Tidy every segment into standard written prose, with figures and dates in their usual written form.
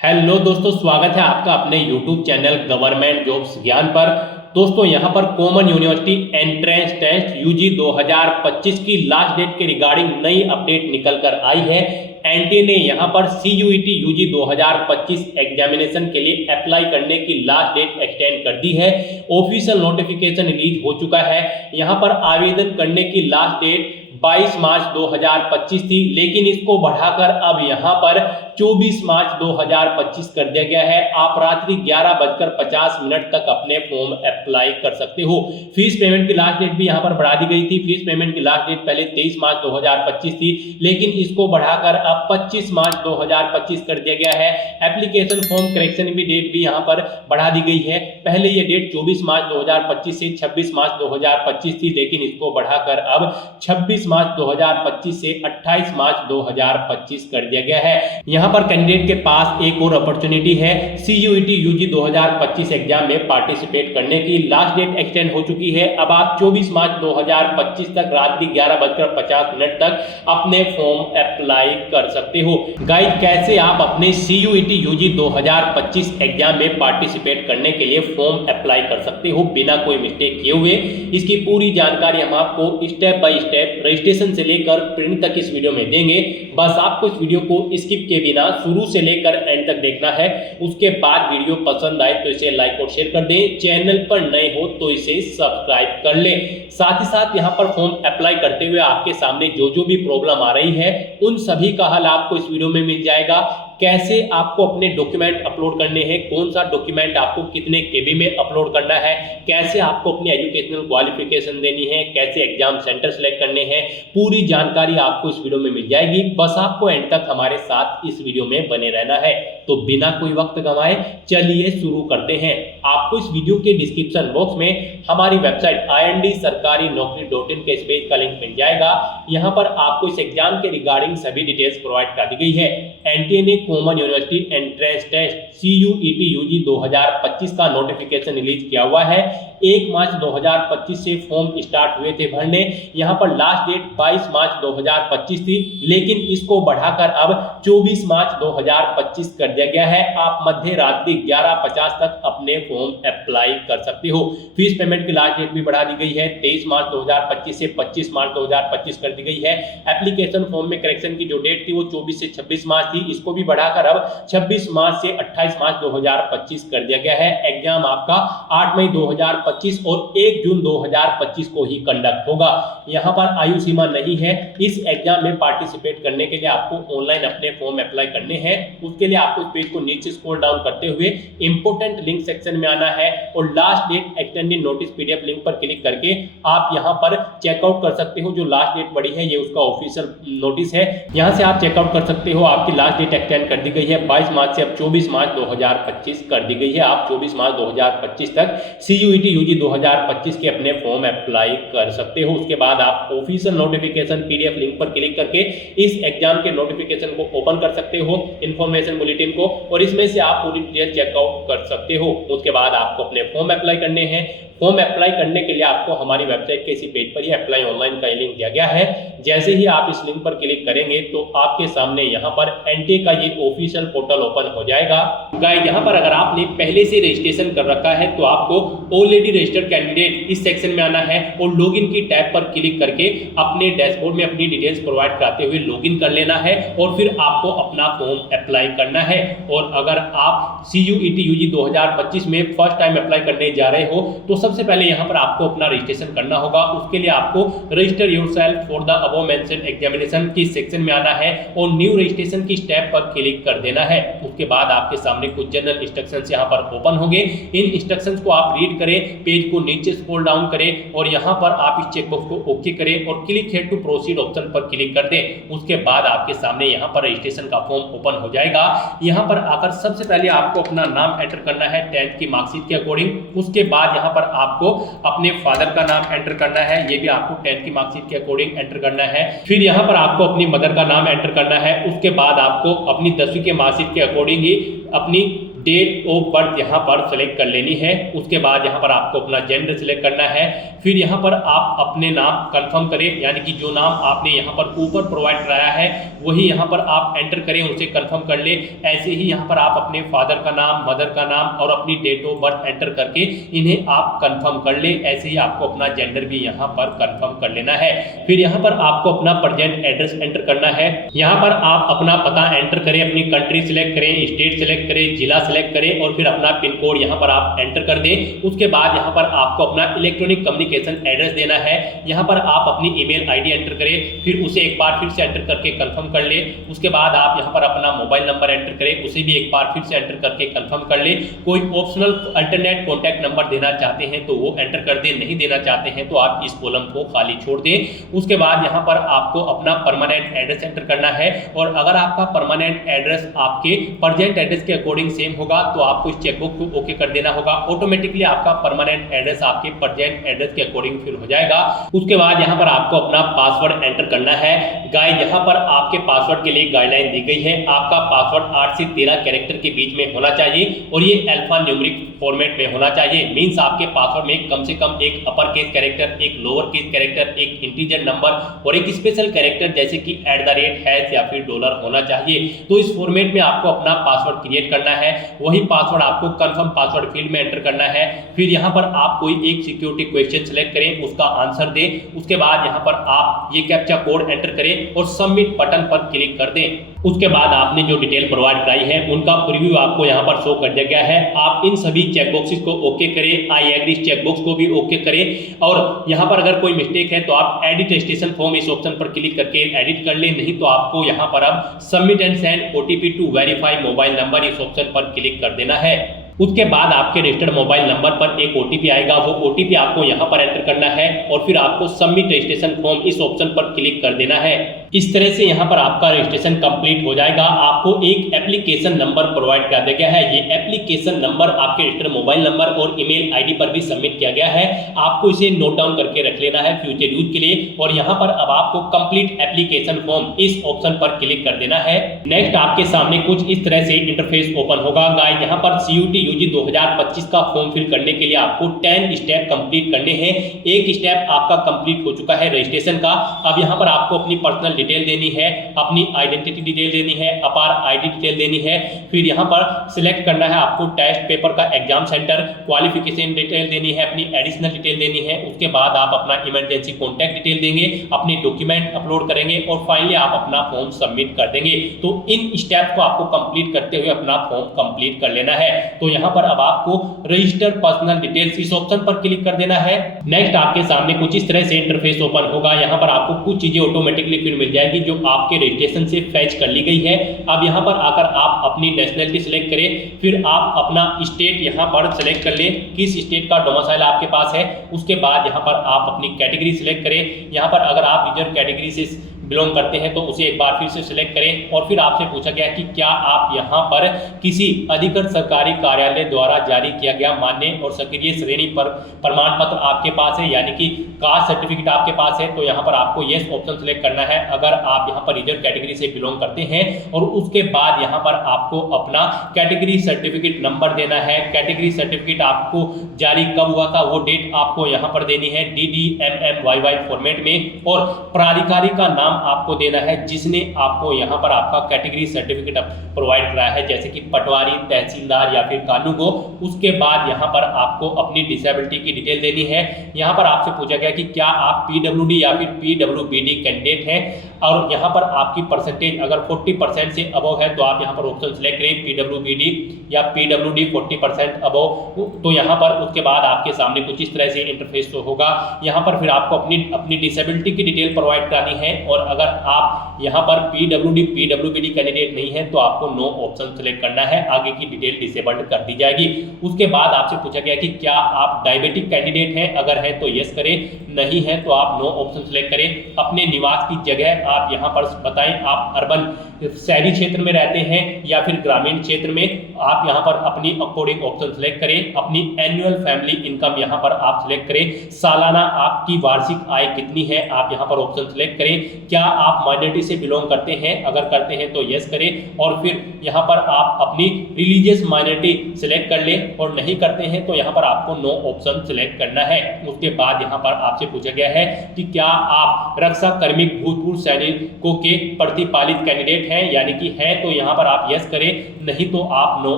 Hello दोस्तों, स्वागत है आपका अपने YouTube चैनल गवर्नमेंट जॉब्स ज्ञान पर। दोस्तों यहां पर common university entrance test UG 2025 की लास्ट डेट के रिगार्डिंग नई अपडेट निकल कर आई है। एनटीए ने यहां पर सीयूईटी यूजी 2025 एग्जामिनेशन के लिए अप्लाई करने की लास्ट डेट एक्सटेंड कर दी है। ऑफिशियल नोटिफिकेशन रिलीज हो चुका है। यहां पर आवेदन करने की लास्ट डेट 22 मार्च 2025 थी, लेकिन इसको बढ़ाकर अब यहां पर 24 मार्च 2025 कर दिया गया है। आप रात्रि 11:50 तक अपने फॉर्म अप्लाई कर सकते हो। फीस पेमेंट की लास्ट डेट भी यहां पर बढ़ा दी गई थी। फीस पेमेंट की लास्ट डेट पहले 23 मार्च 2025 थी, लेकिन इसको बढ़ाकर अब 25 मार्च 2025 कर दिया गया है। एप्लीकेशन फॉर्म करेक्शन की डेट भी यहां पर बढ़ा दी गई है। पहले ये डेट 24 मार्च 2025 से 26 मार्च 2025 थी, लेकिन इसको बढ़ाकर अब 26 मार्च 2025 से 28 मार्च 2025 कर दिया गया है। यहां पर कैंडिडेट के पास एक और अपॉर्चुनिटी है। सीयूईटी यूजी 2025 एग्जाम में पार्टिसिपेट करने की लास्ट डेट एक्सटेंड हो चुकी है। अब आप 24 मार्च 2025 तक रात्रि 11:50 तक अपने फॉर्म अप्लाई कर सकते हो। गाइस, कैसे आप अपने सीयूईटी यूजी 2025 एग्जाम में पार्टिसिपेट करने के लिए फॉर्म अप्लाई कर सकते हो बिना कोई मिस्टेक किए हुए, इसकी पूरी जानकारी हम आपको स्टेप बाय स्टेप रजिस्ट्रेशन से लेकर प्रिंट तक इस वीडियो में देंगे। बस आपको इस वीडियो को स्किप के बिना शुरू से लेकर एंड तक देखना है। उसके बाद वीडियो पसंद आए तो इसे लाइक और शेयर कर दें। चैनल पर नए हो तो इसे सब्सक्राइब कर लें। साथ ही साथ यहां पर फॉर्म अप्लाई करते हुए आपके सामने जो भी प्रॉब्लम आ रही है, उन सभी का हल आपको इस वीडियो में मिल जाएगा। कैसे आपको अपने डॉक्यूमेंट अपलोड करने हैं, कौन सा डॉक्यूमेंट आपको कितने केबी में अपलोड करना है, कैसे आपको अपनी एजुकेशनल क्वालिफिकेशन देनी है, कैसे एग्जाम सेंटर सेलेक्ट करने हैं, पूरी जानकारी आपको इस वीडियो में मिल जाएगी। बस आपको एंड तक हमारे साथ इस वीडियो में बने रहना है। तो बिना कोई वक्त गंवाए चलिए शुरू करते हैं। आपको इस वीडियो के डिस्क्रिप्शन बॉक्स में हमारी वेबसाइट IND-sarkari-naukri.in के इस पेज का लिंक मिल जाएगा। यहाँ पर आपको इस एग्जाम के रिगार्डिंग सभी डिटेल्स प्रोवाइड कर दी गई है। एनटीए ने common university entrance test CUET UG 2025 का नोटिफिकेशन रिलीज किया हुआ है। 1 मार्च 2025 से फॉर्म स्टार्ट हुए थे भरने। यहाँ पर लास्ट डेट 22 मार्च 2025 थी, लेकिन इसको बढ़ाकर अब 24 मार्च 2025 कर दिया गया है। आप मध्य रात्रि 11:50 तक अपने फॉर्म अप्लाई कर सकते हो। फीस पेमेंट की लास्ट डेट भी बढ़ा दी गई है। 23 मार्च 2025 से 25 मार्च 2025 कर दी गई है। एप्लीकेशन फॉर्म में करेक्शन की जो डेट थी वो 24 से 26 मार्च थी, इसको भी बढ़ाकर अब 26 मार्च से 28 मार्च 2025 कर दिया गया है। एग्जाम आपका 8 मई 2025 और 1 जून 2025 को ही कंडक्ट होगा। यहाँ पर आयु सीमा नहीं है। इस एग्जाम में पार्टिसिपेट करने के लिए आपको ऑनलाइन अपने फॉर्म अप्लाई करने हैं। उसके लिए आपको इस पेज को नीचे स्क्रॉल डाउन करते हुए इंपोर्टेंट लिंक सेक्शन में आना है और last date extended notice PDF link पर क्लिक करके आप यहाँ पर चेकआउट कर सकते हो। जो लास्ट डेट बढ़ी है ये उसका ऑफिशियल नोटिस है। यहाँ से आप चेकआउट कर सकते हो। आपकी लास्ट डेट एक्सटेंड कर दी गई है। 22 मार्च से अब 24 मार्च 2025 कर दी गई है। आप 24 मार्च 2025 तक सीयूईटी यूजी 2025 के अपने फॉर्म अप्लाई कर सकते हो। उसके बाद आप ऑफिशियल नोटिफिकेशन PDF लिंक पर क्लिक करके इस एग्जाम के नोटिफिकेशन को ओपन कर सकते हो, इंफॉर्मेशन बुलेटिन को, और इसमें से आप पूरी डिटेल चेकआउट कर सकते हो। उसके बाद आपको अपने फॉर्म अप्लाई करने हैं। फॉर्म अप्लाई करने के लिए आपको हमारी वेबसाइट के इसी पेज पर ही अप्लाई ऑनलाइन का लिंक दिया गया है। जैसे ही आप इस लिंक पर क्लिक करेंगे तो आपके सामने यहाँ पर एनटीए का ये ऑफिशियल पोर्टल ओपन हो जाएगा। गाइस, यहाँ पर अगर आपने पहले से रजिस्ट्रेशन कर रखा है तो आपको ऑलरेडी रजिस्टर्ड कैंडिडेट इस सेक्शन में आना है और लॉगिन की टैब पर क्लिक करके अपने डैशबोर्ड में अपनी डिटेल्स प्रोवाइड कराते हुए लॉगिन कर लेना है और फिर आपको अपना फॉर्म अप्लाई करना है। और अगर आप सीयूईटी यूजी 2025 में फर्स्ट टाइम अप्लाई करने जा रहे हो तो सबसे पहले यहाँ पर आपको अपना रजिस्ट्रेशन करना होगा। उसके लिए आपको register yourself for the above mentioned examination की सेक्शन में आना है और न्यू रजिस्ट्रेशन की स्टेप पर क्लिक कर देना है। उसके बाद आपके सामने कुछ जनरल इंस्ट्रक्शंस यहाँ पर ओपन होंगे। इन इंस्ट्रक्शंस को आप रीड करें, पेज को नीचे स्क्रॉल डाउन करें और यहाँ पर आप इस चेकबॉक्स को ओके करें और click here to proceed option पर क्लिक कर दें। उसके बाद आपके सामने यहाँ पर रजिस्ट्रेशन का फॉर्म ओपन हो जाएगा। यहाँ पर आकर सबसे पहले आपको अपना नाम एंटर करना है 10th की मार्कशीट के अकॉर्डिंग। उसके बाद यहाँ पर आपको अपने फादर का नाम एंटर करना है, ये भी आपको 10th की मार्कशीट के अकॉर्डिंग एंटर करना है। फिर यहाँ पर आपको अपनी मदर का नाम एंटर करना है। उसके बाद आपको अपनी 10वीं के मार्कशीट के अकॉर्डिंग ही अपनी डेट ऑफ बर्थ यहाँ पर सेलेक्ट कर लेनी है। उसके बाद यहाँ पर आपको अपना जेंडर सेलेक्ट करना है। फिर यहाँ पर आप अपने नाम कंफर्म करें, यानी कि जो नाम आपने यहाँ पर ऊपर प्रोवाइड कराया है वही यहाँ पर आप एंटर करें, उसे कंफर्म कर ले। ऐसे ही यहाँ पर आप अपने फादर का नाम, मदर का नाम और अपनी डेट ऑफ बर्थ एंटर करके इन्हें आप कंफर्म कर ले। ऐसे ही आपको अपना जेंडर भी यहाँ पर कंफर्म कर लेना है। फिर यहाँ पर आपको अपना प्रेजेंट एड्रेस एंटर करना है। यहाँ पर आप अपना पता एंटर करें, अपनी कंट्री सेलेक्ट करें, स्टेट सेलेक्ट करें, जिला सेलेक्ट करें और फिर अपना पिन कोड यहाँ पर आप एंटर कर दें। उसके बाद यहाँ पर आपको अपना इलेक्ट्रॉनिक कम्युनिकेशन एड्रेस देना है। यहाँ पर आप अपनी ईमेल आईडी एंटर करें, फिर उसे एक बार फिर से एंटर करके कंफर्म कर ले। उसके बाद आप यहाँ पर अपना मोबाइल नंबर एंटर करें, उसे भी एक बार फिर से एंटर करके कंफर्म कर ले। कोई ऑप्शनल अल्टरनेट कॉन्टैक्ट नंबर देना चाहते हैं तो वो एंटर कर दें, नहीं देना चाहते हैं तो आप इस कॉलम को खाली छोड़ दें। उसके बाद यहाँ पर आपको अपना परमानेंट एड्रेस एंटर करना है और अगर आपका परमानेंट एड्रेस आपके प्रेजेंट एड्रेस के अकॉर्डिंग सेम होगा तो आपको इस चेकबॉक्स को ओके कर देना होगा। ऑटोमेटिकली आपका परमानेंट एड्रेस आपके प्रेजेंट एड्रेस के अकॉर्डिंग फिल हो जाएगा। उसके बाद यहाँ पर आपको अपना पासवर्ड एंटर करना है। गाइस, यहाँ पर आपके पासवर्ड के लिए गाइडलाइन दी गई है। आपका पासवर्ड 8 से 13 कैरेक्टर के बीच में होना चाहिए और ये अल्फा न्यूमेरिक फॉर्मेट में होना चाहिए। मींस आपके पासवर्ड में कम से कम एक अपर केस कैरेक्टर, एक लोअर केस कैरेक्टर, एक इंटीजर नंबर और एक स्पेशल कैरेक्टर जैसे कि @ या फिर डॉलर होना चाहिए। तो इस फॉर्मेट में आपको अपना पासवर्ड क्रिएट करना है। वही पासवर्ड आपको कंफर्म पासवर्ड फील्ड में एंटर करना है। फिर यहाँ पर आप कोई एक सिक्योरिटी क्वेश्चन सेलेक्ट करें, उसका आंसर दें। उसके बाद यहाँ पर आप ये कैप्चा कोड एंटर करें और सबमिट बटन पर क्लिक कर दें। उसके बाद आपने जो डिटेल प्रोवाइड कराई है उनका प्रीव्यू आपको यहाँ पर शो कर दिया गया है। आप इन सभी चेकबॉक्सेस को ओके करें, आई एग्री चेकबॉक्स को भी ओके करें और यहाँ पर अगर कोई मिस्टेक है तो आप एडिट रजिस्ट्रेशन फॉर्म इस ऑप्शन पर क्लिक करके एडिट कर लें, नहीं तो आपको यहाँ पर अब submit and send OTP to verify mobile number इस ऑप्शन पर क्लिक कर देना है। उसके बाद आपके रजिस्टर्ड मोबाइल नंबर पर एक OTP आएगा, वो OTP आपको यहाँ पर एंटर करना है और फिर आपको सबमिट रजिस्ट्रेशन फॉर्म इस ऑप्शन पर क्लिक कर देना है। इस तरह से यहाँ पर आपका रजिस्ट्रेशन कंप्लीट हो जाएगा। आपको एक एप्लीकेशन नंबर प्रोवाइड कर दिया गया है। ये एप्लीकेशन नंबर आपके रजिस्टर्ड मोबाइल नंबर और ईमेल आईडी पर भी सबमिट किया गया है। आपको इसे नोट डाउन करके रख लेना है फ्यूचर यूज के लिए। और यहाँ पर अब आपको कंप्लीट एप्लीकेशन फॉर्म इस ऑप्शन पर क्लिक कर देना है। नेक्स्ट आपके सामने कुछ इस तरह से इंटरफेस ओपन होगा। गाइस, यहाँ पर CUET UG 2025 का फॉर्म फिल करने के लिए आपको 10 स्टेप कंप्लीट करने हैं। एक स्टेप आपका कंप्लीट हो चुका है रजिस्ट्रेशन का। अब यहाँ पर आपको अपनी पर्सनल डिटेल देनी है, अपनी आइडेंटिटी डिटेल देनी है, अपार आईडी डिटेल देनी है। फिर यहाँ पर सिलेक्ट करना है आपको टेस्ट पेपर का एग्जाम सेंटर, क्वालिफिकेशन डिटेल देनी है, अपनी एडिशनल डिटेल देनी है। उसके बाद आप अपना इमरजेंसी कॉन्टैक्ट डिटेल देंगे, अपने डॉक्यूमेंट अपलोड करेंगे और फाइनली आप अपना फॉर्म सबमिट कर देंगे। तो इन स्टेप को आपको कंप्लीट करते हुए अपना फॉर्म कंप्लीट कर लेना है। तो यहाँ पर अब आपको रजिस्टर पर्सनल डिटेल्स इस ऑप्शन पर क्लिक कर देना है। नेक्स्ट आपके सामने कुछ इस तरह से इंटरफेस ओपन होगा। यहाँ पर आपको कुछ चीजें ऑटोमेटिकली फिर मिल जाएगी जो आपके रजिस्ट्रेशन से फैच कर ली गई है। अब यहाँ पर आकर आप अपनी नेशनलिटी सिलेक्ट करें, फिर आप अपना स्टेट यहाँ पर सिलेक्ट कर लें, किस स्टेट का डोमिसाइल आपके पास है। उसके बाद यहाँ पर आप अपनी कैटेगरी सिलेक्ट करें। यहाँ पर अगर आप रिजर्व कैटेगरी से बिलोंग करते हैं तो उसे एक बार फिर से सिलेक्ट करें और फिर आपसे पूछा गया कि क्या आप यहाँ पर किसी अधिकृत सरकारी कार्यालय द्वारा जारी किया गया मान्य और सक्रिय श्रेणी पर प्रमाण पत्र आपके पास है, यानी कि कास्ट सर्टिफिकेट आपके पास है। तो यहाँ पर आपको यस ऑप्शन सिलेक्ट करना है अगर आप यहाँ पर रिजर्व कैटेगरी से बिलोंग करते हैं। और उसके बाद यहाँ पर आपको अपना कैटेगरी सर्टिफिकेट नंबर देना है। कैटेगरी सर्टिफिकेट आपको जारी कब हुआ था वो डेट आपको यहाँ पर देनी है DDMMYY फॉर्मेट में। और प्राधिकारी का नाम आपको देना है जिसने आपको यहाँ पर आपका कैटेगरी सर्टिफिकेट प्रोवाइड कराया है, जैसे कि पटवारी, तहसीलदार या फिर कानूगो। उसके बाद यहाँ पर आपको अपनी डिसेबिलिटी की डिटेल देनी है। यहाँ पर आपसे पूछा गया कि क्या आप PWD या फिर PWBD कैंडिडेट हैं और यहाँ पर आपकी परसेंटेज अगर 40% से अबव है तो आप यहाँ पर ऑप्शन सेलेक्ट करें PWBD या PWD 40% अबव। तो यहाँ पर उसके बाद आपके सामने कुछ इस तरह से इंटरफेस तो होगा। यहाँ पर फिर आपको अपनी डिसेबिलिटी की डिटेल प्रोवाइड करानी है और अगर आप यहाँ पर PWD PWBD कैंडिडेट नहीं है तो आपको नो ऑप्शन सेलेक्ट करना है, आगे की डिटेल डिसेबल्ड कर दी जाएगी। उसके बाद आपसे पूछा गया कि क्या आप डायबिटिक कैंडिडेट हैं, अगर है तो यस करें, नहीं है तो आप नो ऑप्शन सेलेक्ट करें। अपने निवास की जगह आप यहाँ पर बताएं आप अर्बन शहरी क्षेत्र में रहते हैं या फिर ग्रामीण क्षेत्र में, आप यहाँ पर अपनी अकॉर्डिंग ऑप्शन सेलेक्ट करें। अपनी एनुअल फैमिली इनकम यहाँ पर आप सिलेक्ट करें। सालाना आपकी वार्षिक आय कितनी है, आप यहाँ पर ऑप्शन सेलेक्ट करें। क्या आप माइनॉरिटी से बिलोंग करते हैं, अगर करते हैं तो यस करें और फिर यहाँ पर आप अपनी रिलीजियस माइनॉरिटी सिलेक्ट कर लें, और नहीं करते हैं तो यहाँ पर आपको नो ऑप्शन सिलेक्ट करना है। उसके बाद यहाँ पर आपसे पूछा गया है कि क्या आप रक्षा कर्मिक भूतपूर्व सैनिकों के प्रतिपालित कैंडिडेट हैं, यानी कि है तो यहाँ पर आप यस करें, नहीं तो आप नो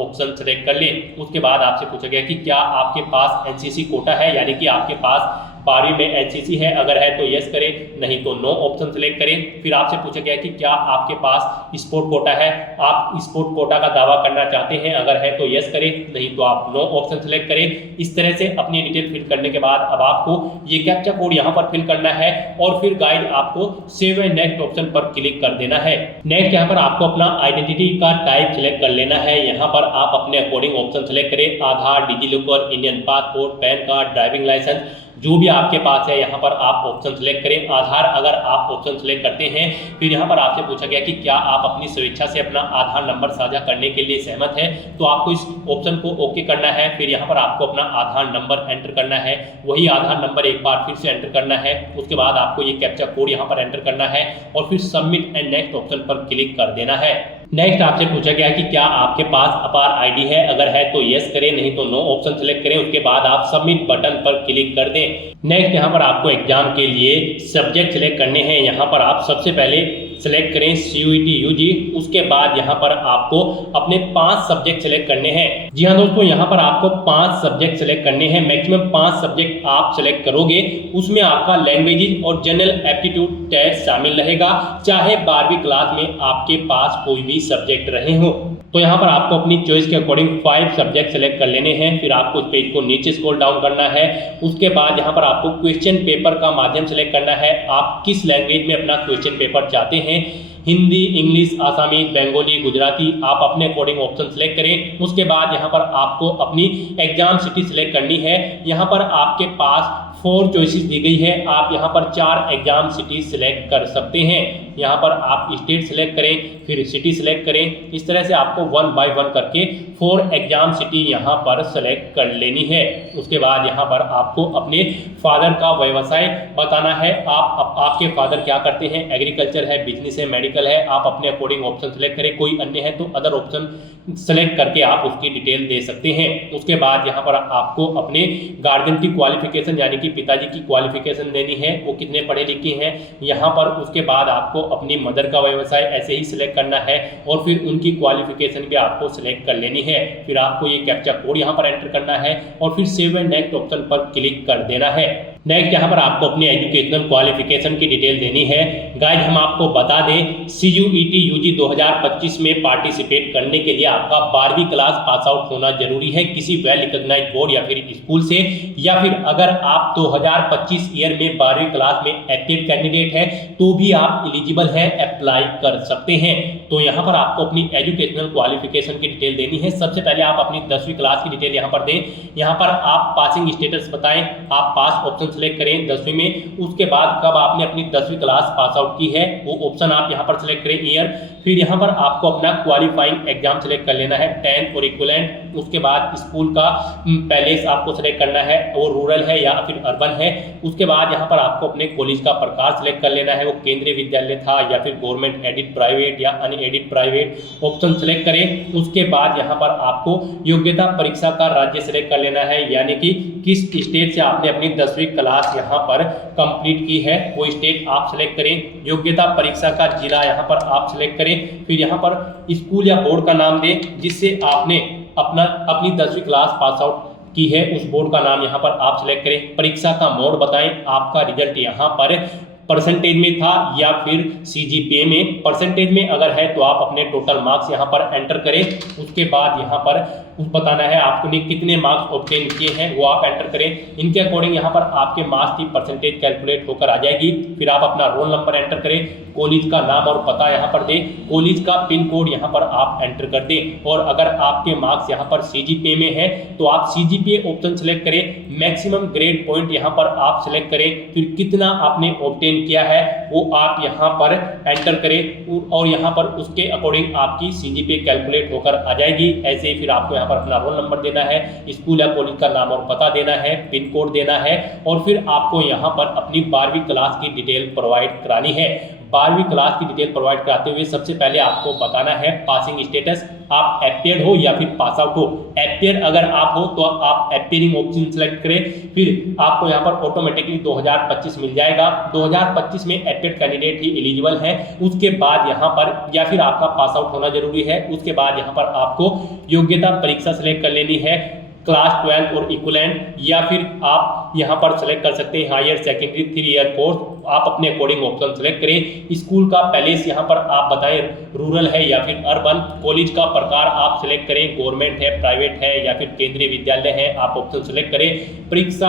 ऑप्शन सेलेक्ट कर लें। उसके बाद आपसे पूछा गया कि क्या आपके पास एनसीसी कोटा है, यानी कि आपके पास 12वीं में एनसीसी है, अगर है तो यस करें, नहीं तो नो ऑप्शन सेलेक्ट करें। फिर आपसे पूछा गया कि क्या आपके पास स्पोर्ट कोटा है, आप स्पोर्ट कोटा का दावा करना चाहते हैं, अगर है तो यस करें, नहीं तो आप नो ऑप्शन सेलेक्ट करें। इस तरह से अपनी डिटेल फिल करने के बाद अब आपको ये कैप्चा कोड यहाँ पर फिल करना है और फिर गाइड आपको सेव एंड नेक्स्ट ऑप्शन पर क्लिक कर देना है। नेक्स्ट यहाँ पर आपको अपना आइडेंटिटी का टाइप सिलेक्ट कर लेना है। यहाँ पर आप अपने अकॉर्डिंग ऑप्शन सेलेक्ट करें, Aadhaar, DigiLocker, Indian passport, PAN card, driving licence, जो भी आपके पास है यहाँ पर आप ऑप्शन सेलेक्ट करें। आधार अगर आप ऑप्शन सेलेक्ट करते हैं, फिर यहाँ पर आपसे पूछा गया कि क्या आप अपनी स्वेच्छा से अपना आधार नंबर साझा करने के लिए सहमत है, तो आपको इस ऑप्शन को ओके करना है। फिर यहाँ पर आपको अपना आधार नंबर एंटर करना है, वही आधार नंबर एक बार फिर से एंटर करना है। उसके बाद आपको ये कैप्चा कोड यहाँ पर एंटर करना है और फिर सबमिट एंड नेक्स्ट ऑप्शन पर क्लिक कर देना है। नेक्स्ट आपसे पूछा गया कि क्या आपके पास अपार आईडी है, अगर है तो यस करें, नहीं तो नो ऑप्शन सेलेक्ट करें। उसके बाद आप सबमिट बटन पर क्लिक कर दें। नेक्स्ट यहाँ पर आपको एग्जाम के लिए सब्जेक्ट सिलेक्ट करने हैं। यहाँ पर आप सबसे पहले सेलेक्ट करें CUET UG। उसके बाद यहाँ पर आपको अपने 5 सब्जेक्ट सेलेक्ट करने हैं। जी हाँ दोस्तों, यहाँ पर आपको 5 सब्जेक्ट सेलेक्ट करने हैं। मैक्सिमम 5 सब्जेक्ट आप सेलेक्ट करोगे, उसमें आपका लैंग्वेजेस और जनरल एप्टीट्यूड टेस्ट शामिल रहेगा, चाहे 12वीं क्लास में आपके पास कोई भी सब्जेक्ट रहे हो। तो यहाँ पर आपको अपनी चॉइस के अकॉर्डिंग 5 सब्जेक्ट सेलेक्ट कर लेने हैं। फिर आपको उस पेज को नीचे स्क्रॉल डाउन करना है। उसके बाद यहाँ पर आपको क्वेश्चन पेपर का माध्यम सेलेक्ट करना है। आप किस लैंग्वेज में अपना क्वेश्चन पेपर चाहते हैं, हिंदी, इंग्लिश, आसामी, बंगाली, गुजराती, आप अपने अकॉर्डिंग ऑप्शन सेलेक्ट करें। उसके बाद यहाँ पर आपको अपनी एग्जाम सिटी सेलेक्ट करनी है। यहाँ पर आपके पास 4 चॉइसेस दी गई है, आप यहाँ पर 4 एग्जाम सिटी सेलेक्ट कर सकते हैं। यहाँ पर आप स्टेट सेलेक्ट करें, फिर सिटी सेलेक्ट करें। इस तरह से आपको 1 बाय 1 करके 4 एग्जाम सिटी यहाँ पर सेलेक्ट कर लेनी है। उसके बाद यहाँ पर आपको अपने फादर का व्यवसाय बताना है। आपके फादर क्या करते हैं, एग्रीकल्चर है, बिजनेस है, मेडिकल है, आप अपने अकॉर्डिंग ऑप्शन सेलेक्ट करें। कोई अन्य है तो अदर ऑप्शन सेलेक्ट करके आप उसकी डिटेल दे सकते हैं। उसके बाद यहाँ पर आपको अपने गार्जियन की क्वालिफिकेशन, यानी कि पिताजी की क्वालिफिकेशन देनी है, वो कितने पढ़े लिखे हैं यहाँ पर। उसके बाद आपको अपनी मदर का व्यवसाय ऐसे ही सिलेक्ट करना है और फिर उनकी क्वालिफिकेशन भी आपको सिलेक्ट कर लेनी है। फिर आपको ये कैप्चा कोड यहाँ पर एंटर करना है और फिर सेव एंड नेक्स्ट ऑप्शन पर क्लिक कर देना है। नेक्स्ट यहाँ पर आपको अपनी एजुकेशनल क्वालिफिकेशन की डिटेल देनी है। गाइज हम आपको बता दें, CUET UG 2025 में पार्टिसिपेट करने के लिए आपका 12वीं क्लास पास आउट होना जरूरी है किसी वेल रिकॉग्नाइज्ड बोर्ड या फिर स्कूल से, या फिर अगर आप 2025 ईयर में 12वीं क्लास में एक्टिव कैंडिडेट है तो भी आप एलिजिबल हैं, अप्लाई कर सकते हैं। तो यहाँ पर आपको अपनी एजुकेशनल क्वालिफिकेशन की डिटेल देनी है। सबसे पहले आप अपनी 10वीं क्लास की डिटेल यहाँ पर दें। यहाँ पर आप पासिंग स्टेटस बताएं, आप पास ऑप्शन सेलेक्ट करें 10वीं में। उसके बाद कब आपने अपनी 10वीं क्लास पास आउट की है वो ऑप्शन आप यहाँ पर सेलेक्ट करें, ईयर। फिर यहाँ पर आपको अपना क्वालिफाइंग एग्जाम सेलेक्ट कर लेना है, 10th और इक्विवेलेंट। उसके बाद स्कूल का पैलेस आपको सेलेक्ट करना है, वो रूरल है या फिर अर्बन है। उसके बाद यहाँ पर आपको अपने कॉलेज का प्रकार सेलेक्ट कर लेना है, वो केंद्रीय विद्यालय था या फिर गवर्नमेंट एडिड प्राइवेट या अनएडिड प्राइवेट, ऑप्शन सेलेक्ट करें। उसके बाद यहाँ पर आपको योग्यता परीक्षा का राज्य सेलेक्ट कर लेना है, यानी कि किस स्टेट से आपने अपनी 10वीं क्लास यहाँ पर कंप्लीट की है वो स्टेट आप सेलेक्ट करें। योग्यता परीक्षा का जिला यहाँ पर आप सेलेक्ट करें। फिर यहाँ पर स्कूल या बोर्ड का नाम दें जिससे आपने अपनी 10वीं क्लास पास आउट की है, उस बोर्ड का नाम यहाँ पर आप सेलेक्ट करें। परीक्षा का मोड बताएं, आपका रिजल्ट यहाँ पर परसेंटेज में था या फिर CGPA में। परसेंटेज में अगर है तो आप अपने टोटल मार्क्स यहाँ पर एंटर करें। उसके बाद यहाँ पर बताना है आपको ने कितने मार्क्स ऑब्टेन किए हैं वो आप एंटर करें। इनके अकॉर्डिंग यहाँ पर आपके मार्क्स की परसेंटेज कैलकुलेट होकर आ जाएगी। फिर आप अपना रोल नंबर एंटर करें, कॉलेज का नाम और पता यहाँ पर दें, कॉलेज का पिन कोड यहाँ पर आप एंटर कर दें। और अगर आपके मार्क्स यहाँ पर सीजीपीए में है तो आप सीजीपीए ऑप्शन सेलेक्ट करें, मैक्सिमम ग्रेड पॉइंट यहाँ पर आप सेलेक्ट करें, फिर कितना आपने ऑब्टेन किया है वो आप यहाँ पर एंटर करें और यहाँ पर उसके अकॉर्डिंग आपकी सीजीपीए कैलकुलेट होकर आ जाएगी। ऐसे ही फिर आपको यहाँ पर अपना रोल नंबर देना है, स्कूल या कॉलेज का नाम और पता देना है, पिन कोड देना है और फिर आपको यहाँ पर अपनी 12वीं क्लास की डिटेल प्रोवाइड करानी है। 12वीं क्लास की डिटेल प्रोवाइड कराते हुए सबसे पहले आपको बताना है पासिंग स्टेटस, आप एपियर हो या फिर पास आउट हो। एपियर अगर आप हो तो आप एपियरिंग ऑप्शन सेलेक्ट करें, फिर आपको यहाँ पर ऑटोमेटिकली 2025 मिल जाएगा। 2025 में एपियर कैंडिडेट ही एलिजिबल है। उसके बाद यहाँ पर या फिर आपका पास आउट होना जरूरी है। उसके बाद यहाँ पर आपको योग्यता परीक्षा सेलेक्ट कर लेनी है, क्लास 12 और इक्विवेलेंट, या फिर आप यहाँ पर सेलेक्ट कर सकते हैं हायर सेकेंडरी 3 ईयर कोर्स। आप अपने अकॉर्डिंग ऑप्शन सेलेक्ट करें। स्कूल का पैलेस यहाँ पर आप बताएं रूरल है या फिर अर्बन। कॉलेज का प्रकार आप सिलेक्ट करें, गवर्नमेंट है, प्राइवेट है या फिर केंद्रीय विद्यालय है, आप ऑप्शन सेलेक्ट करें। परीक्षा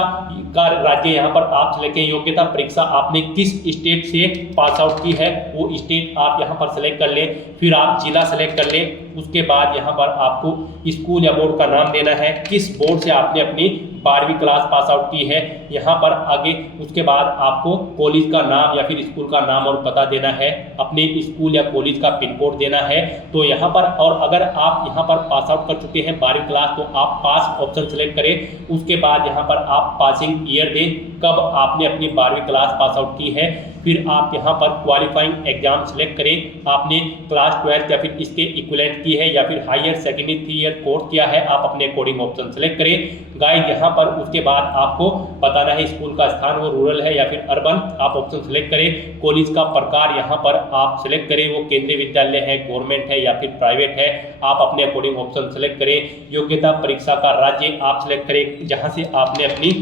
का राज्य यहाँ पर आप सेलेक्ट करें, योग्यता परीक्षा आपने किस स्टेट से पास आउट की है वो स्टेट आप यहाँ पर सेलेक्ट कर लें। फिर आप जिला सेलेक्ट कर लें। उसके बाद यहाँ पर आपको स्कूल या बोर्ड का नाम देना है, किस बोर्ड से आपने अपनी 12वीं क्लास पास आउट की है यहाँ पर आगे। उसके बाद आपको कॉलेज का नाम या फिर स्कूल का नाम और पता देना है, अपने स्कूल या कॉलेज का पिन कोड देना है। तो यहाँ पर और अगर आप यहाँ पर पास आउट कर चुके हैं 12वीं क्लास तो आप पास ऑप्शन सेलेक्ट करें। उसके बाद यहाँ पर आप पासिंग ईयर दें, कब आपने अपनी 12वीं क्लास पास आउट की है। फिर आप यहाँ पर क्वालिफाइंग एग्जाम सेलेक्ट करें, आपने क्लास 12 या फिर इसके इक्विवेलेंट की है या फिर हायर सेकेंडरी 3 ईयर कोर्स किया है, आप अपने अकॉर्डिंग ऑप्शन सेलेक्ट करें। गाइड यहाँ पर उसके बाद आपको बताना है स्कूल का स्थान वो रूरल है या फिर अर्बन, आप ऑप्शन सेलेक्ट करें। कॉलेज का प्रकार यहाँ पर आप सेलेक्ट करें, वो केंद्रीय विद्यालय है, गवर्नमेंट है या फिर प्राइवेट है, आप अपने अकॉर्डिंग ऑप्शन सेलेक्ट करें। योग्यता परीक्षा का राज्य आप सेलेक्ट करें जहाँ से आपने अपनी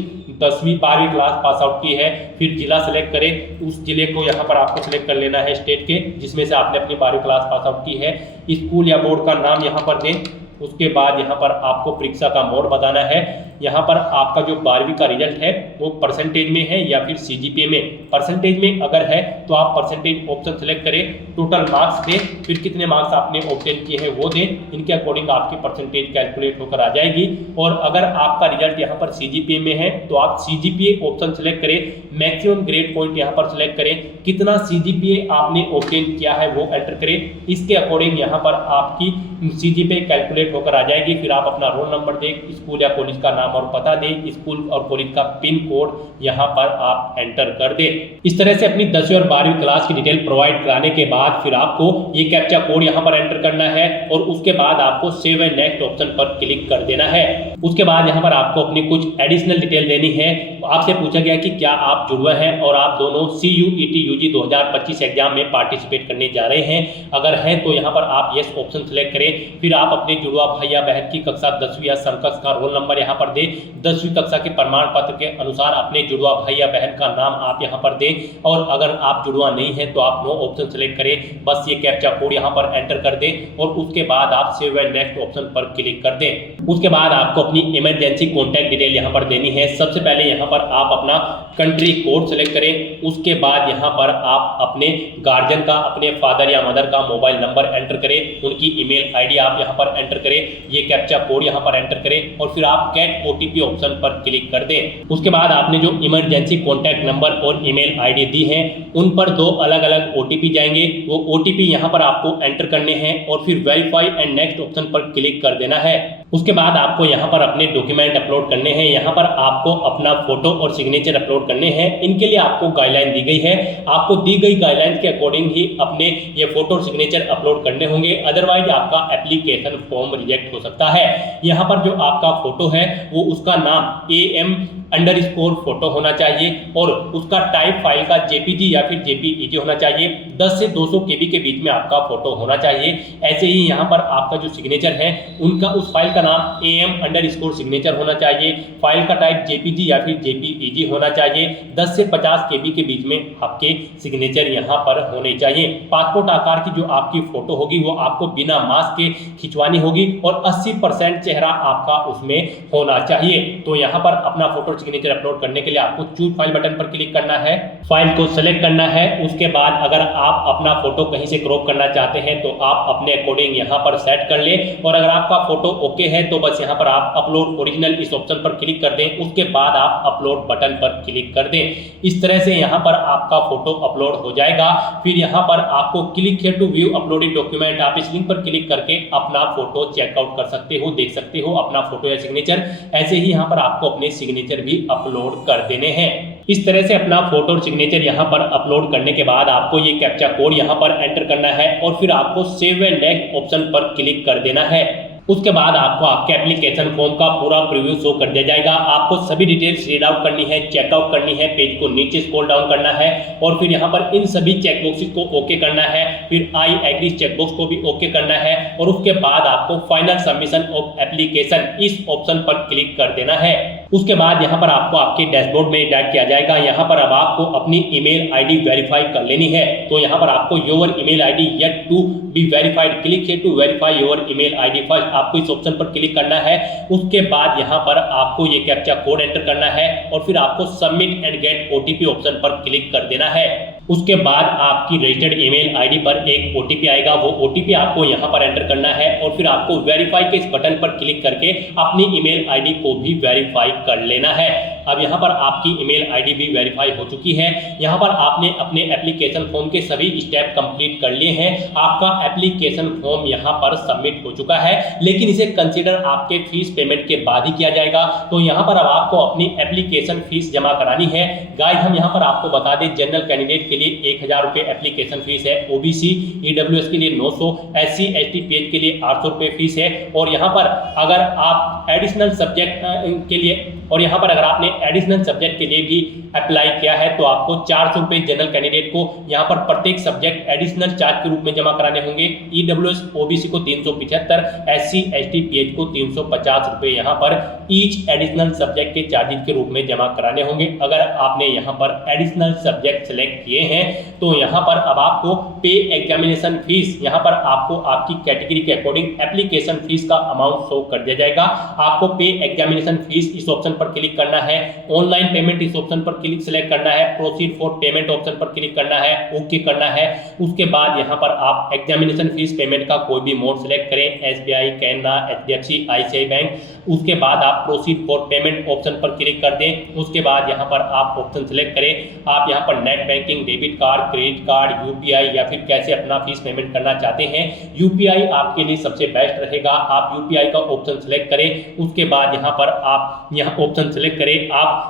10वीं 12वीं क्लास पास आउट की है। फिर जिला सेलेक्ट करें, उस जिले को यहाँ पर आपको सेलेक्ट कर लेना है स्टेट के जिसमें से आपने अपनी 12वीं क्लास पास आउट की है। स्कूल या बोर्ड का नाम यहाँ पर दें। उसके बाद यहाँ पर आपको परीक्षा का मोड बताना है। यहाँ पर आपका जो 12वीं का रिजल्ट है वो परसेंटेज में है या फिर सीजीपीए में। परसेंटेज में अगर है तो आप परसेंटेज ऑप्शन सेलेक्ट करें, टोटल मार्क्स दें, फिर कितने मार्क्स आपने ऑब्टेन किए हैं वो दें। इनके अकॉर्डिंग आपकी परसेंटेज कैलकुलेट होकर आ जाएगी। और अगर आपका रिजल्ट यहाँ पर सीजीपीए में है तो आप सीजीपीए ऑप्शन सेलेक्ट करें, मैक्सिमम ग्रेड पॉइंट यहाँ पर सेलेक्ट करें, कितना सीजीपीए आपने ऑब्टेन किया है वो एंटर करें। इसके अकॉर्डिंग यहाँ पर आपकी सीजीपीए कैलकुलेट होकर आ जाएगी। फिर आप अपना रोल नंबर दें, स्कूल या कॉलेज का नाम और पता दें, स्कूल और कॉलेज का पिन कोड यहाँ पर आप एंटर कर दें। इस तरह से अपनी 10वीं और 12वीं क्लास की डिटेल प्रोवाइड कराने के बाद फिर आपको ये कैप्चा कोड यहाँ पर एंटर करना है और उसके बाद आपको सेव एंड नेक्स्ट ऑप्शन पर क्लिक कर देना है। उसके बाद यहाँ पर आपको अपनी कुछ एडिशनल डिटेल देनी है। आपसे पूछा गया कि क्या आप जुड़वा हैं और आप दोनों CUET UG 2025 एग्जाम में पार्टिसिपेट करने जा रहे हैं। अगर हैं तो यहाँ पर आप यस ऑप्शन सेलेक्ट करें। फिर आप अपने जुड़वा भाई या बहन की कक्षा 10वीं या समकक्ष का रोल नंबर यहाँ पर दें। 10वीं कक्षा के प्रमाण पत्र के अनुसार अपने जुड़वा भाई या बहन का नाम आप यहाँ पर दें। और अगर आप जुड़वा नहीं है तो आप नो ऑप्शन सेलेक्ट करें, बस ये कैप्चा कोड यहाँ पर एंटर कर दें और उसके बाद आप सेव एंड नेक्स्ट ऑप्शन पर क्लिक कर दें। उसके बाद आपको अपनी इमरजेंसी कॉन्टैक्ट डिटेल यहाँ पर देनी है। सबसे पहले यहाँ पर आप अपना कंट्री कोड सेलेक्ट करें। उसके बाद यहाँ पर आप अपने गार्जियन का, अपने फादर या मदर का मोबाइल नंबर एंटर करें, उनकी ईमेल आईडी आप यहाँ पर एंटर करें, ये कैप्चा कोड यहाँ पर एंटर करें और फिर आप गेट OTP ऑप्शन पर क्लिक कर दें। उसके बाद आपने जो इमरजेंसी कॉन्टैक्ट नंबर और ईमेल आईडी दी है उन पर 2 अलग अलग OTP जाएंगे। वो OTP यहाँ पर आपको एंटर करने हैं और फिर वेरीफाई एंड नेक्स्ट ऑप्शन पर क्लिक कर देना है। उसके बाद आपको यहाँ पर अपने डॉक्यूमेंट अपलोड करने हैं। यहाँ पर आपको अपना फोटो और सिग्नेचर अपलोड करने हैं। इनके लिए आपको गाइडलाइन दी गई है। आपको दी गई गाइडलाइन के अकॉर्डिंग ही अपने ये फोटो और सिग्नेचर अपलोड करने होंगे, अदरवाइज आपका एप्लीकेशन फॉर्म रिजेक्ट हो सकता है। यहाँ पर जो आपका फोटो है वो उसका नाम AM अंडरस्कोर फोटो होना चाहिए और उसका टाइप फाइल का जेपीजी या फिर जेपीईजी होना चाहिए। 10 से 200 केबी के बीच में आपका फोटो होना चाहिए। ऐसे ही यहाँ पर आपका जो सिग्नेचर है उनका उस फाइल का नाम am_ सिग्नेचर होना चाहिए। फाइल का टाइप जेपीजी या फिर जेपीईजी होना चाहिए। 10 से 50 केबी के बीच में आपके सिग्नेचर यहाँ पर होने चाहिए। पासपोर्ट आकार की जो आपकी फोटो होगी वो आपको बिना मास्क के खिंचवानी होगी और 80% चेहरा आपका उसमें होना चाहिए। तो यहाँ पर अपना फोटो सिग्नेचर अपलोड करने के लिए आपको चूज फाइल बटन पर क्लिक करना है, फाइल को सेलेक्ट करना है। उसके बाद अगर आप अपना फोटो कहीं से क्रॉप करना चाहते हैं तो आप अपने अकॉर्डिंग यहाँ पर सेट कर लें और अगर आपका फोटो ओके है तो बस यहाँ पर आप अपलोड ओरिजिनल इस ऑप्शन पर क्लिक कर दें। उसके बाद आप अपलोड बटन पर क्लिक कर दें। इस तरह से यहाँ पर आपका फोटो अपलोड हो जाएगा। फिर यहाँ पर आपको click here to view uploaded document, आप इस लिंक पर क्लिक करके अपना फोटो चेकआउट कर सकते हो, देख सकते हो अपना फोटो या सिग्नेचर। ऐसे ही यहाँ पर आपको अपने सिग्नेचर भी अपलोड कर देने हैं। इस तरह से अपना फोटो और सिग्नेचर यहाँ पर अपलोड करने के बाद आपको ये कैप्चा कोड यहाँ पर एंटर करना है और फिर आपको सेव एंड नेक्स्ट ऑप्शन पर क्लिक कर देना है। उसके बाद आपको आपके एप्लीकेशन फॉर्म का पूरा प्रीव्यू शो कर दिया जाएगा। आपको सभी डिटेल्स रीड आउट करनी है, चेकआउट करनी है, पेज को नीचे स्क्रॉल डाउन करना है और फिर यहाँ पर इन सभी चेकबॉक्सेस को ओके करना है। फिर आई एग्री चेकबॉक्स को भी ओके करना है और उसके बाद आपको फाइनल सबमिशन ऑफ एप्लीकेशन इस ऑप्शन पर क्लिक कर देना है। उसके बाद यहाँ पर आपको आपके डैशबोर्ड में डायरेक्ट किया जाएगा। यहाँ पर अब आपको अपनी ईमेल आईडी वेरीफाई कर लेनी है। तो यहाँ पर आपको your email ID yet to be verified, click here to verify your email ID first. आपको इस ऑप्शन पर क्लिक करना है। उसके बाद यहाँ पर आपको ये कैप्चा कोड एंटर करना है और फिर आपको submit and gate OTP option पर क्लिक कर देना है। उसके बाद आपकी रजिस्टर्ड ईमेल आईडी पर एक ओटीपी आएगा, वो ओटीपी आपको यहाँ पर एंटर करना है और फिर आपको वेरीफाई के इस बटन पर क्लिक करके अपनी ईमेल आईडी को भी वेरीफाई कर लेना है। अब यहाँ पर आपकी ईमेल आईडी भी वेरीफाई हो चुकी है। यहाँ पर आपने अपने एप्लीकेशन फॉर्म के सभी स्टेप कंप्लीट कर लिए हैं। आपका एप्लीकेशन फॉर्म यहाँ पर सबमिट हो चुका है, लेकिन इसे कंसीडर आपके फीस पेमेंट के बाद ही किया जाएगा। तो यहाँ पर अब आपको अपनी एप्लीकेशन फीस जमा करानी है। गाइस हम यहाँ पर आपको बता दें, जनरल कैंडिडेट के लिए 1000 रुपये एप्लीकेशन फीस है, ओबीसी ईडब्ल्यूएस के लिए 900, एससी एसटी पीएच के लिए 800 रुपये फीस है। और यहाँ पर अगर आप एडिशनल सब्जेक्ट के लिए और यहाँ पर अगर आपने एडिशनल सब्जेक्ट के लिए भी अप्लाई किया है तो आपको 400 रुपये जनरल कैंडिडेट को यहाँ पर प्रत्येक सब्जेक्ट एडिशनल चार्ज के रूप में जमा कराने होंगे। ईडब्ल्यूएस ओबीसी को 375, एससी एसटी पीएच को 350 रुपये यहाँ पर ईच एडिशनल सब्जेक्ट के चार्जेज के रूप में जमा कराने होंगे। अगर आपने यहाँ पर एडिशनल सब्जेक्ट सेलेक्ट किए हैं तो यहाँ पर अब आपको पे एग्जामिनेशन फीस, यहाँ पर आपको आपकी कैटेगरी के अकॉर्डिंग एप्लीकेशन फीस का अमाउंट शो कर दिया जाएगा। आपको पे एग्जामिनेशन फीस इस ऑप्शन पर क्लिक करना है, ऑनलाइन पेमेंट इस ऑप्शन पर क्लिक सेलेक्ट करना है, प्रोसीड फॉर पेमेंट ऑप्शन पर क्लिक करना है, ओके करना है। उसके बाद यहाँ पर आप एग्जामिनेशन फीस पेमेंट का कोई भी मोड सेलेक्ट करें, SBI, Canara, HDFC, ICI bank. उसके बाद आप प्रोसीड फॉर पेमेंट ऑप्शन पर क्लिक कर दें। उसके बाद यहाँ पर आप ऑप्शन सेलेक्ट करें। आप यहाँ पर net banking, debit card, credit card, UPI या फिर कैसे अपना फीस पेमेंट करना चाहते हैं। यूपीआई आपके लिए सबसे बेस्ट रहेगा, आप यूपीआई का ऑप्शन सेलेक्ट करें। उसके बाद यहाँ पर आप यहाँ ऑप्शन सेलेक्ट करें, आप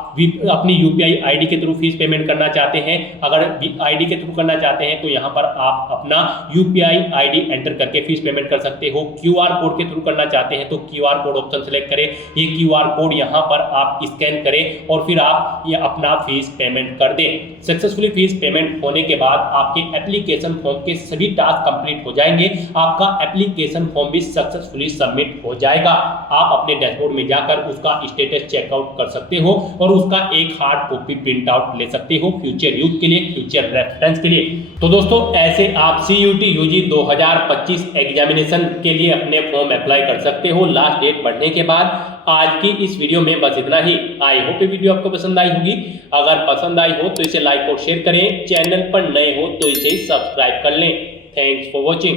अपनी यूपीआई आईडी के थ्रू फीस पेमेंट करना चाहते हैं। अगर आईडी के थ्रू करना चाहते हैं तो यहाँ पर आप अपना यूपीआई आईडी एंटर करके फीस पेमेंट कर सकते हो। क्यूआर कोड के थ्रू करना चाहते हैं तो क्यूआर कोड ऑप्शन सेलेक्ट करें। ये क्यूआर कोड यहाँ पर आप स्कैन करें और फिर आप ये अपना फीस पेमेंट कर दें। सक्सेसफुली फीस पेमेंट होने के बाद आपके एप्लीकेशन फॉर्म के सभी टास्क कंप्लीट हो जाएंगे। आपका एप्लीकेशन फॉर्म भी सक्सेसफुली सबमिट हो जाएगा। आप अपने डैशबोर्ड में जाकर उसका स्टेटस चेकआउट कर सकते हो और उसका एक हार्ड कॉपी प्रिंट आउट ले सकते हो फ्यूचर यूज के लिए, फ्यूचर रेफरेंस के लिए। तो दोस्तों ऐसे आप CUET UG 2025 एग्जामिनेशन के लिए अपने फॉर्म अप्लाई कर सकते हो लास्ट डेट बढ़ने के बाद। आज की इस वीडियो में बस इतना ही। आई होप ये वीडियो आपको पसंद आई होगी। अगर पसंद आई हो तो इसे लाइक और शेयर करें। चैनल पर नए हो तो इसे सब्सक्राइब कर लें। Thanks for watching.